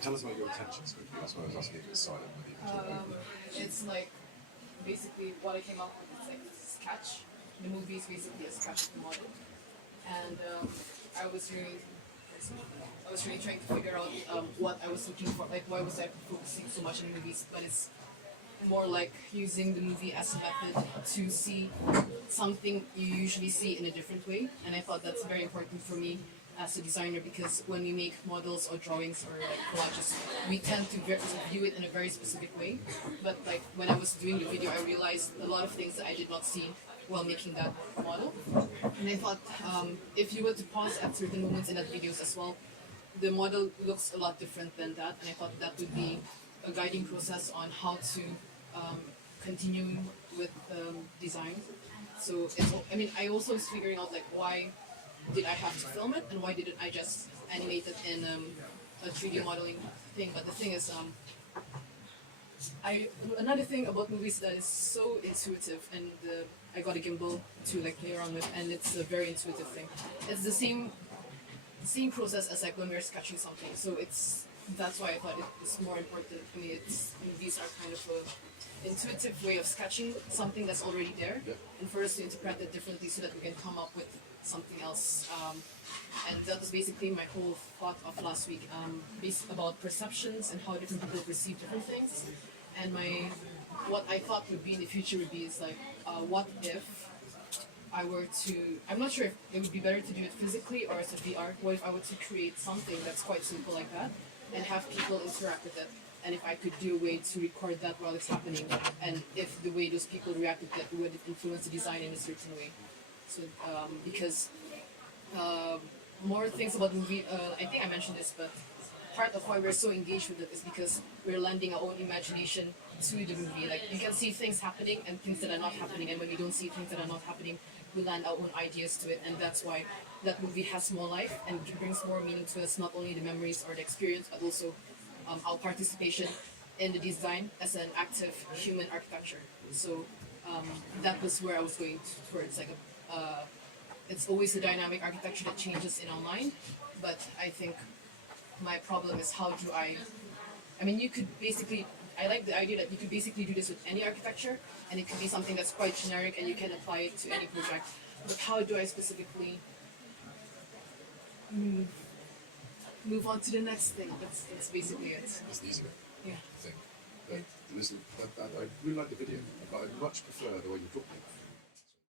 Tell us about your intentions quickly. That's why I was asking if it's silent, whether you can talk openly. It's like basically what I came up with. It's like a sketch. The movie is basically a sketch of the model, and I was really, I was really trying to figure out what I was looking for. Like why was I focusing so much on movies? But it's more like using the movie as a method to see something you usually see in a different way. And I thought that's very important for me as a designer because when we make models or drawings or like collages, we tend to view it in a very specific way. But like when I was doing the video, I realized a lot of things that I did not see while making that model. And I thought if you were to pause at certain moments in that videos as well, the model looks a lot different than that. And I thought that would be a guiding process on how to continue with design. So it's, I mean, I also was figuring out like why did I have to film it and why didn't I just animate it in a 3D modeling thing? But the thing is, I another thing about movies that is so intuitive, and I got a gimbal to like play around with, and it's a very intuitive thing. It's the same process as like when we're sketching something. So it's that's why I thought it was more important. I mean, it's movies are kind of a intuitive way of sketching something that's already there, Yeah. and for us to interpret it differently so that we can come up with something else. And that was basically my whole thought of last week, about perceptions and how different people perceive different things. And my what I thought would be in the future would be is like, what if I were to, I'm not sure if it would be better to do it physically or as a VR. What if I were to create something that's quite simple like that and have people interact with it? And if I could do a way to record that while it's happening, and if the way those people reacted to that would influence the design in a certain way. So, because more things about the movie, I think I mentioned this, but part of why we're so engaged with it is because we're lending our own imagination to the movie. Like you can see things happening and things that are not happening, and when we don't see things that are not happening, we lend our own ideas to it, and that's why that movie has more life and brings more meaning to us. Not only the memories or the experience, but also our participation in the design as an active human architecture. So that was where I was going towards. Like it's always a dynamic architecture that changes in our mind, but I think my problem is how do I mean, you could basically, I like the idea that you could basically do this with any architecture, and it could be something that's quite generic and you can apply it to any project. But how do I specifically move on to the next thing? That's basically it. That's the easy bit, Yeah. I think. But listen, I really like the video, but I much prefer the way you're talking about it.